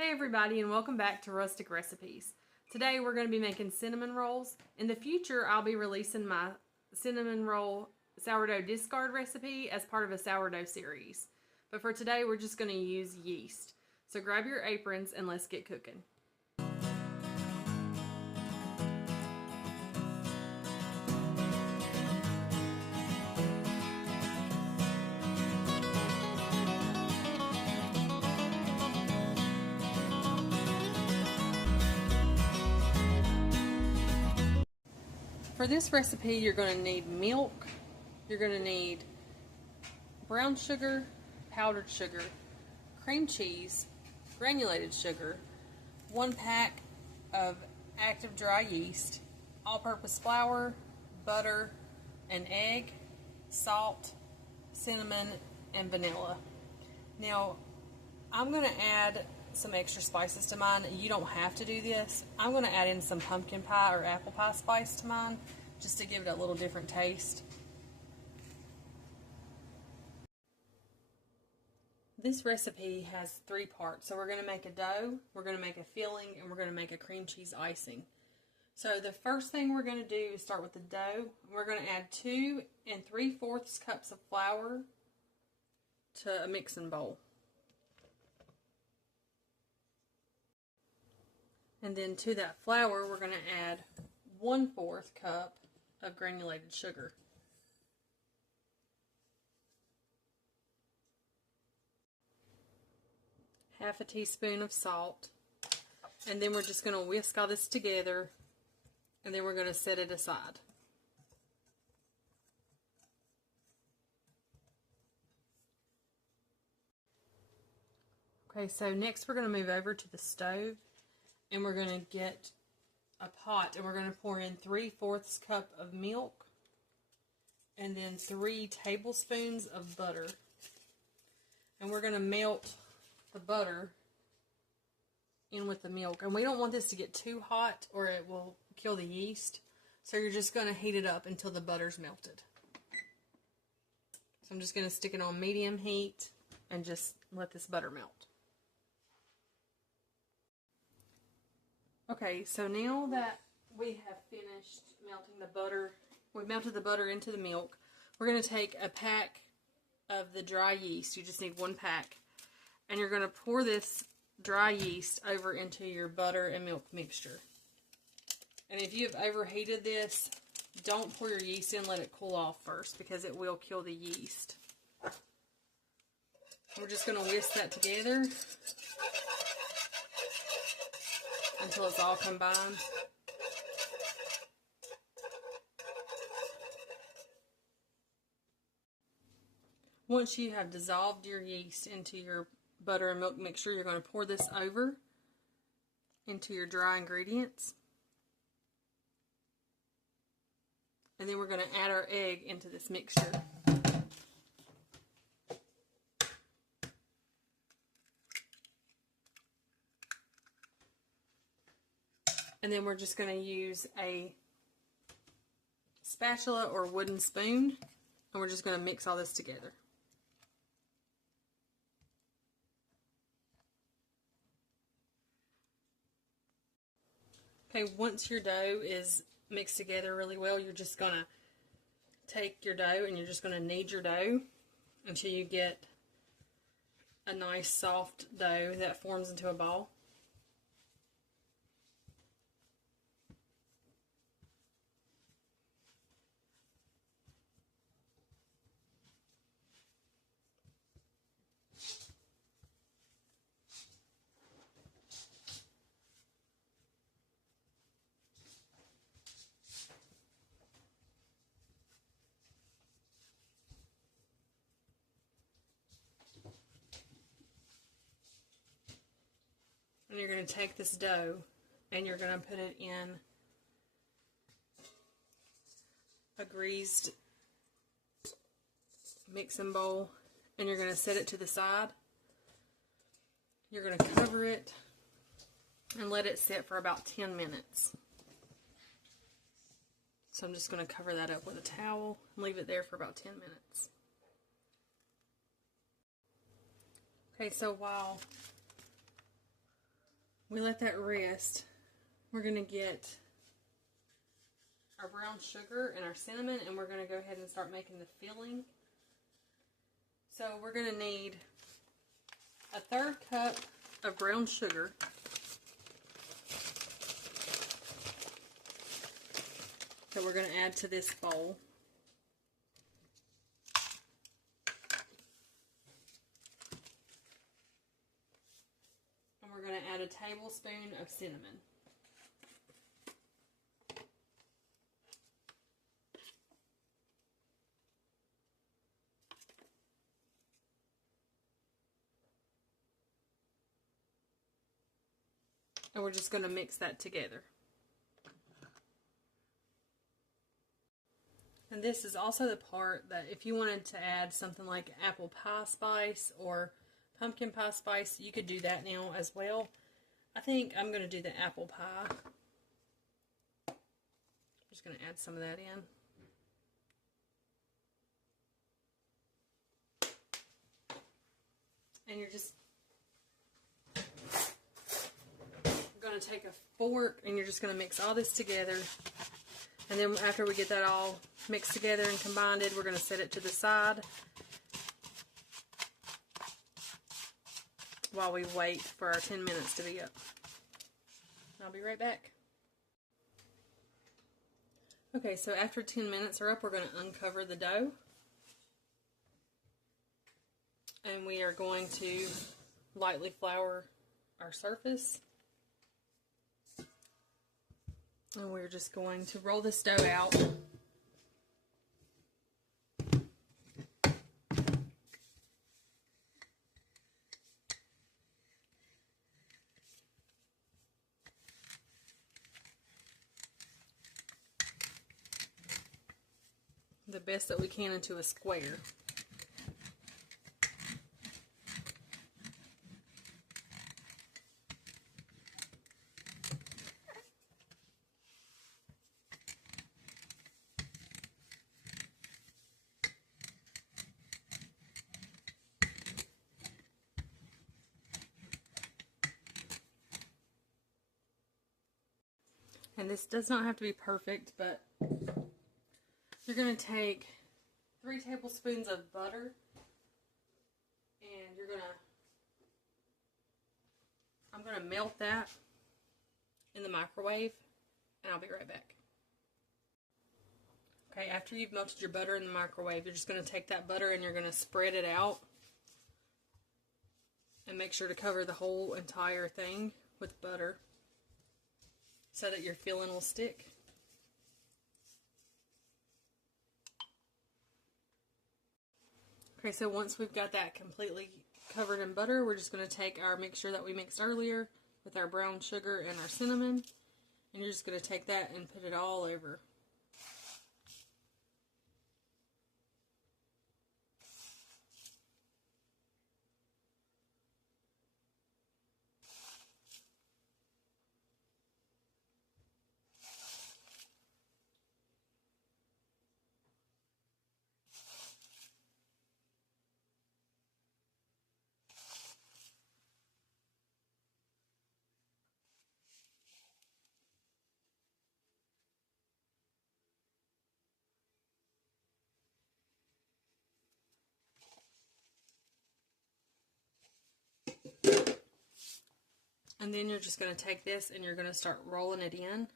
Hey everybody, and welcome back to Rustic Recipes. Today we're going to be making cinnamon rolls. In the future I'll be releasing my cinnamon roll sourdough discard recipe as part of a sourdough series. But for today we're just going to use yeast. So grab your aprons and let's get cooking. For this recipe, you're going to need milk, you're going to need brown sugar, powdered sugar, cream cheese, granulated sugar, 1 pack of active dry yeast, all-purpose flour, butter, an egg, salt, cinnamon, and vanilla. Now, I'm going to add some extra spices to mine. You don't have to do this. I'm going to add in some pumpkin pie or apple pie spice to mine just to give it a little different taste. This recipe has 3 parts. So we're going to make a dough, we're going to make a filling, and we're going to make a cream cheese icing. So the first thing we're going to do is start with the dough. We're going to add 2 3/4 cups of flour to a mixing bowl. And then to that flour, we're going to add 1/4 cup of granulated sugar. Half a teaspoon of salt. And then we're just going to whisk all this together. And then we're going to set it aside. Okay, so next we're going to move over to the stove. And we're going to get a pot and we're going to pour in 3/4 cup of milk and then 3 tablespoons of butter. And we're going to melt the butter in with the milk. And we don't want this to get too hot or it will kill the yeast. So you're just going to heat it up until the butter's melted. So I'm just going to stick it on medium heat and just let this butter melt. Okay, so now that we have finished melting the butter, we've melted the butter into the milk, we're going to take a pack of the dry yeast. You just need 1 pack. And you're going to pour this dry yeast over into your butter and milk mixture. And if you have overheated this, don't pour your yeast in, let it cool off first because it will kill the yeast. We're just going to whisk that together until it's all combined. Once you have dissolved your yeast into your butter and milk mixture, you're going to pour this over into your dry ingredients. And then we're going to add our egg into this mixture. And then we're just going to use a spatula or wooden spoon, and we're just going to mix all this together. Okay, once your dough is mixed together really well, you're just going to take your dough and you're just going to knead your dough until you get a nice soft dough that forms into a ball. And you're going to take this dough and you're going to put it in a greased mixing bowl and you're going to set it to the side. You're going to cover it and let it sit for about 10 minutes. So I'm just going to cover that up with a towel and leave it there for about 10 minutes. Okay, so while we let that rest, we're going to get our brown sugar and our cinnamon, and we're going to go ahead and start making the filling. So we're going to need a 1/3 cup of brown sugar. That we're going to add to this bowl. And we're going to add a tablespoon of cinnamon. And we're just going to mix that together. And this is also the part that if you wanted to add something like apple pie spice or pumpkin pie spice, you could do that now as well. I think I'm going to do the apple pie. I'm just going to add some of that in. And you're just going to take a fork and you're just going to mix all this together. And then after we get that all mixed together and combined, we're going to set it to the side while we wait for our 10 minutes to be up. I'll be right back. Okay, so after 10 minutes are up, we're going to uncover the dough. And we are going to lightly flour our surface. And we're just going to roll this dough out. The best that we can into a square. And this does not have to be perfect, but you're going to take 3 tablespoons of butter, and I'm going to melt that in the microwave, and I'll be right back. Okay, after you've melted your butter in the microwave, you're just going to take that butter and you're going to spread it out, and make sure to cover the whole entire thing with butter so that your filling will stick. Okay, so once we've got that completely covered in butter, we're just going to take our mixture that we mixed earlier with our brown sugar and our cinnamon, and you're just going to take that and put it all over. And then you're just going to take this and you're going to start rolling it in.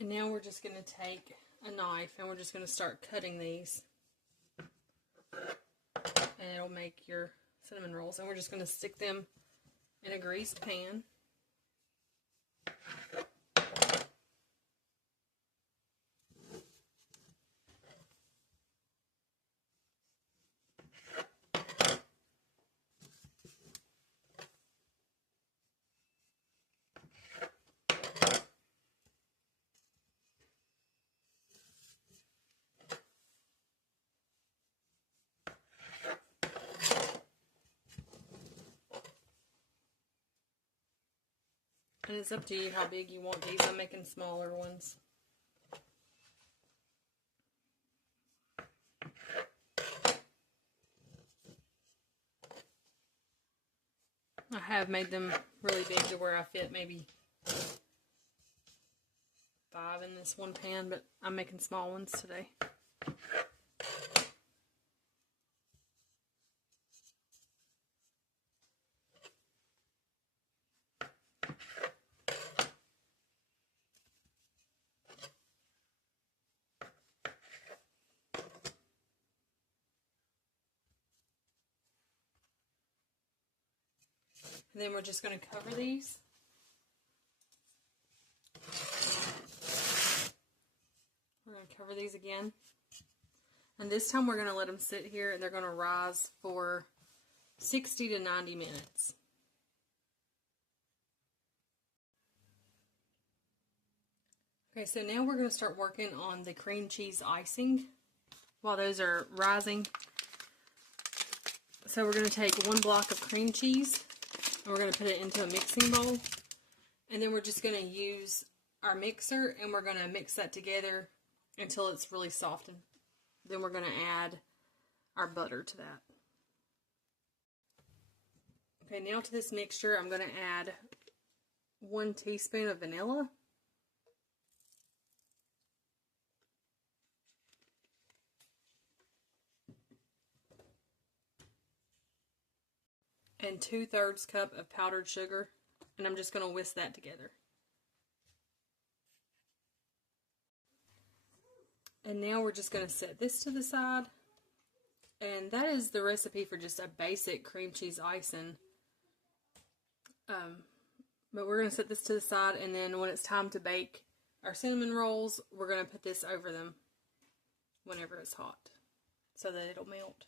And now we're just going to take a knife and we're just going to start cutting these. And it'll make your cinnamon rolls. And we're just going to stick them in a greased pan. it's up to you how big you want these. I'm making smaller ones. I have made them really big to where I fit maybe 5 in this one pan, but I'm making small ones today. And then we're just going to cover these. We're going to cover these again. And this time we're going to let them sit here and they're going to rise for 60 to 90 minutes. Okay, so now we're going to start working on the cream cheese icing while those are rising. So we're going to take 1 block of cream cheese and we're going to put it into a mixing bowl. And then we're just going to use our mixer and we're going to mix that together until it's really soft. And then we're going to add our butter to that. Okay, now to this mixture, I'm going to add 1 teaspoon of vanilla. And 2/3 cup of powdered sugar. And I'm just going to whisk that together. And now we're just going to set this to the side. And that is the recipe for just a basic cream cheese icing. But we're going to set this to the side, and then when it's time to bake our cinnamon rolls, we're going to put this over them whenever it's hot so that it'll melt.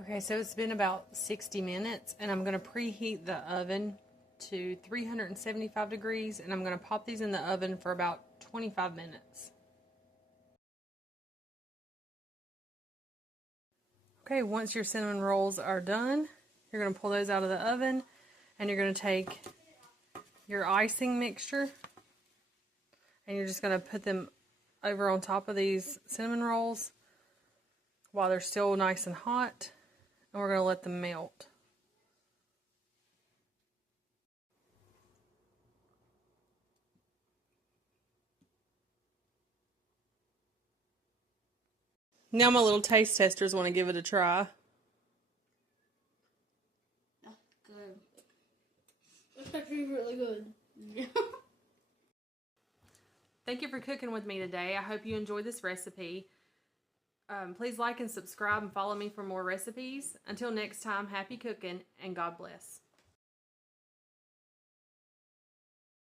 Okay, so it's been about 60 minutes, and I'm going to preheat the oven to 375 degrees, and I'm going to pop these in the oven for about 25 minutes. Okay, once your cinnamon rolls are done, you're going to pull those out of the oven, and you're going to take your icing mixture, and you're just going to put them over on top of these cinnamon rolls while they're still nice and hot, and we're going to let them melt. Now my little taste testers want to give it a try. That's good. It's actually really good. Thank you for cooking with me today. I hope you enjoyed this recipe. Please like and subscribe and follow me for more recipes. Until next time, happy cooking and God bless.